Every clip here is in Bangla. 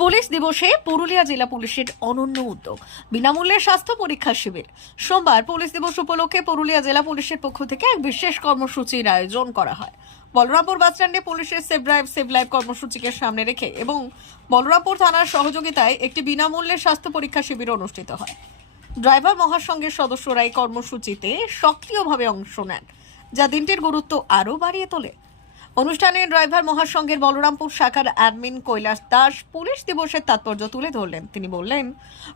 পুলিশ দিবসে পুরুলিয়া জেলা পুলিশের অনন্য উদ্যোগ। বিনামূল্যে স্বাস্থ্য পরীক্ষা শিবির। সোমবার পুলিশ দিবস উপলক্ষে পুরুলিয়া জেলা পুলিশের পক্ষ থেকে এক বিশেষ কর্মসূচির আয়োজন করা হয়। বলরামপুর বাসস্ট্যান্ডে পুলিশের সেভ ড্রাইভ সেভ লাইভ কর্মসূচিকে সামনে রেখে এবং বলরামপুর থানার সহযোগিতায় একটি বিনামূল্যে স্বাস্থ্য পরীক্ষা শিবির অনুষ্ঠিত হয়। ড্রাইভার মহাসংঘের সদস্যরা এই কর্মসূচিতে সক্রিয়ভাবে অংশ নেন, যা দিনটির গুরুত্ব আরও বাড়িয়ে তোলে। অনুষ্ঠানে ড্রাইভার মহাসংঘের বলরামপুর শাখার অ্যাডমিন কৈলাস দাস পুলিশ দিবসের তাৎপর্য তুলে ধরলেন। তিনি বললেন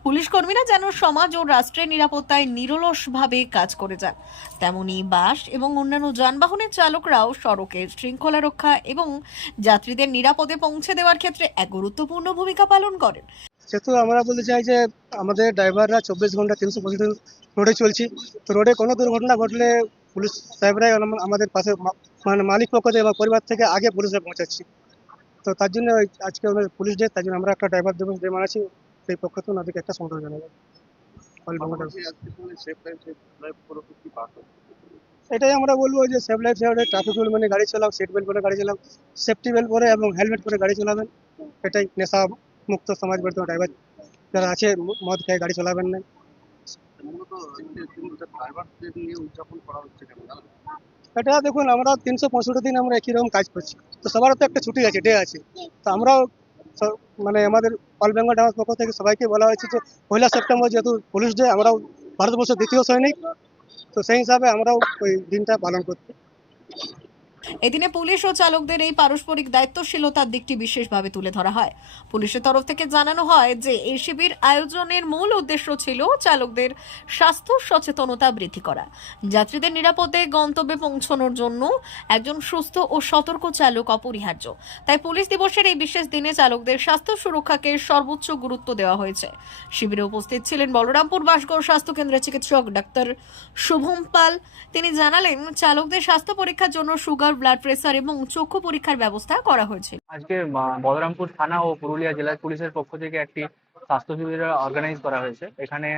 পুলিশ কর্মীরা যেন সমাজ ও রাষ্ট্রের নিরাপত্তায় নিরলসভাবে কাজ করে যান। তেমনি বাস এবং অন্যান্য যানবাহনের চালকরাও সড়কের শৃঙ্খলা রক্ষা এবং যাত্রীদের নিরাপদে পৌঁছে দেওয়ার ক্ষেত্রে এক গুরুত্বপূর্ণ ভূমিকা পালন করেন। সেহেতু আমরা বলতে চাই যে, আমাদের ড্রাইভাররা চব্বিশ ঘণ্টা তিনশো পঁচিশ রোডে চলছি। তো রোডে কোনো দুর্ঘটনা ঘটলে পুলিশ সাহেবরাই আমাদের পাশে মানে মালিক পক্ষ থেকে বা পরিবার থেকে আগে পুলিশে পৌঁছাচ্ছি তো তার জন্য আজকে পুলিশ ডে তার জন্য আমরা একটা ড্রাইভার দিবস ডে মানাচ্ছি সেই পক্ষ থেকে ওনাদেরকে একটা সম্মান জানাব। এটাই আমরা বলব যে safe life safe traffic rule মেনে গাড়ি চালাও সিট বেল্ট পরে গাড়ি চালাও সেফটি বেল্ট পরে এবং হেলমেট পরে গাড়ি চালাবেন। এটাই নেশা মুক্ত সমাজ গড়তে ড্রাইভার যারা আছে, মদ খেয়ে গাড়ি চালাবেন না। এটা দেখুন, আমরা তিনশো পঁয়ষট্টি দিন আমরা একই রকম কাজ করছি। তো সবার তো একটা ছুটি আছে ডে আছে। তো আমরাও মানে আমাদের অল বেঙ্গল ডান্স পক্ষ থেকে সবাইকে বলা হয়েছে যে, পয়লা সেপ্টেম্বর যেহেতু পুলিশ ডে, আমরাও ভারতবর্ষের দ্বিতীয় সৈনিক তো সেই হিসাবে আমরাও ওই দিনটা পালন করছি। এদিনে পুলিশ ও চালকদের এই পারস্পরিক দায়িত্বশীলতার দিকটি বিশেষভাবে তুলে ধরা হয়। পুলিশের তরফ থেকে জানানো হয় যে, এই শিবির আয়োজনের মূল উদ্দেশ্য ছিল চালকদের স্বাস্থ্য সচেতনতা বৃদ্ধি করা। যাত্রীদের নিরাপদে গন্তব্যে পৌঁছানোর জন্য একজন সুস্থ ও সতর্ক চালক অপরিহার্য। তাই পুলিশ দিবসের এই বিশেষ দিনে চালকদের স্বাস্থ্য সুরক্ষাকে সর্বোচ্চ গুরুত্ব দেওয়া হয়েছে। শিবিরে উপস্থিত ছিলেন বলরামপুর বাসগড় স্বাস্থ্য কেন্দ্রের চিকিৎসক ডাক্তার শুভম পাল। তিনি জানালেন, চালকদের স্বাস্থ্য পরীক্ষার জন্য সুগার ব্লাড প্রেসার এবং চক্ষু পরীক্ষার ব্যবস্থা করা হয়েছে। আজকে বলরামপুর থানা ও পুরুলিয়া জেলা পুলিশের পক্ষ থেকে একটি স্বাস্থ্য শিবির অর্গানাইজ করা হয়েছে। এখানে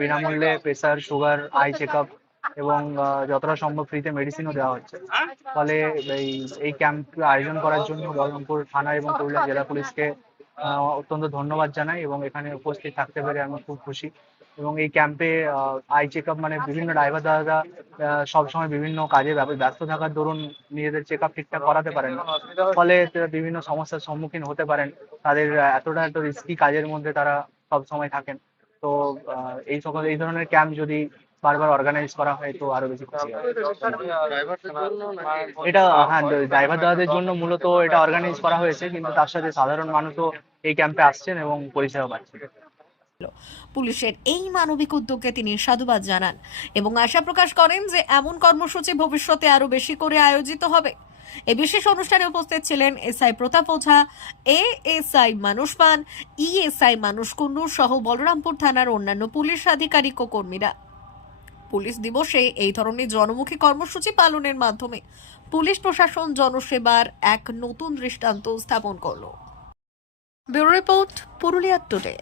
বিনামূল্যে pressure sugar eye check up এবং যতটা সম্ভব ফ্রিতে মেডিসিনও দেওয়া হচ্ছে। ফলে এই এই ক্যাম্প আয়োজন করার জন্য বলরামপুর থানা এবং পুরুলিয়া জেলা পুলিশকে অত্যন্ত ধন্যবাদ জানাই এবং এখানে উপস্থিত থাকতে পেরে আমি খুব খুশি। এবং এই ক্যাম্পে আই চেক আপ মানে বিভিন্ন ড্রাইভার দাদারা সবসময় বিভিন্ন কাজে ব্যস্ত থাকার দরুন নিজেদের চেক আপ ঠিকঠাক করাতে পারেন। না ফলে বিভিন্ন সমস্যার সম্মুখীন হতে পারেন। তাদের এতটা এত রিস্কি কাজের মধ্যে তারা সব সময় থাকেন। তো এই সকল, এই ধরনের ক্যাম্প যদি বারবার অর্গানাইজ করা হয়, তো আরও বেশি খুশি এটা হ্যাঁ ড্রাইভার দাদাদের জন্য মূলত এটা অর্গানাইজ করা হয়েছে, কিন্তু তার সাথে সাধারণ মানুষও এই ক্যাম্পে আসছেন এবং পরিষেবা পাচ্ছেন। পুলিশের এই মানবিক উদ্যোগকে তিনি সাধুবাদ জানান এবং আশা প্রকাশ করেন যে এমন কর্মসূচি ভবিষ্যতে আরও বেশি করে আয়োজিত হবে। এই বিশেষ অনুষ্ঠানে উপস্থিত ছিলেন SI Pratap Ojha, A SI মানুষ পান ইএসআই মানুষ কুন্ডু সহ বলরামপুর থানার অন্যান্য পুলিশ আধিকারিক ও কর্মীরা। পুলিশ দিবসে এই ধরনের জনমুখী কর্মসূচি পালনের মাধ্যমে পুলিশ প্রশাসন জনসেবার এক নতুন দৃষ্টান্ত স্থাপন করল। Bureau report Purulia today.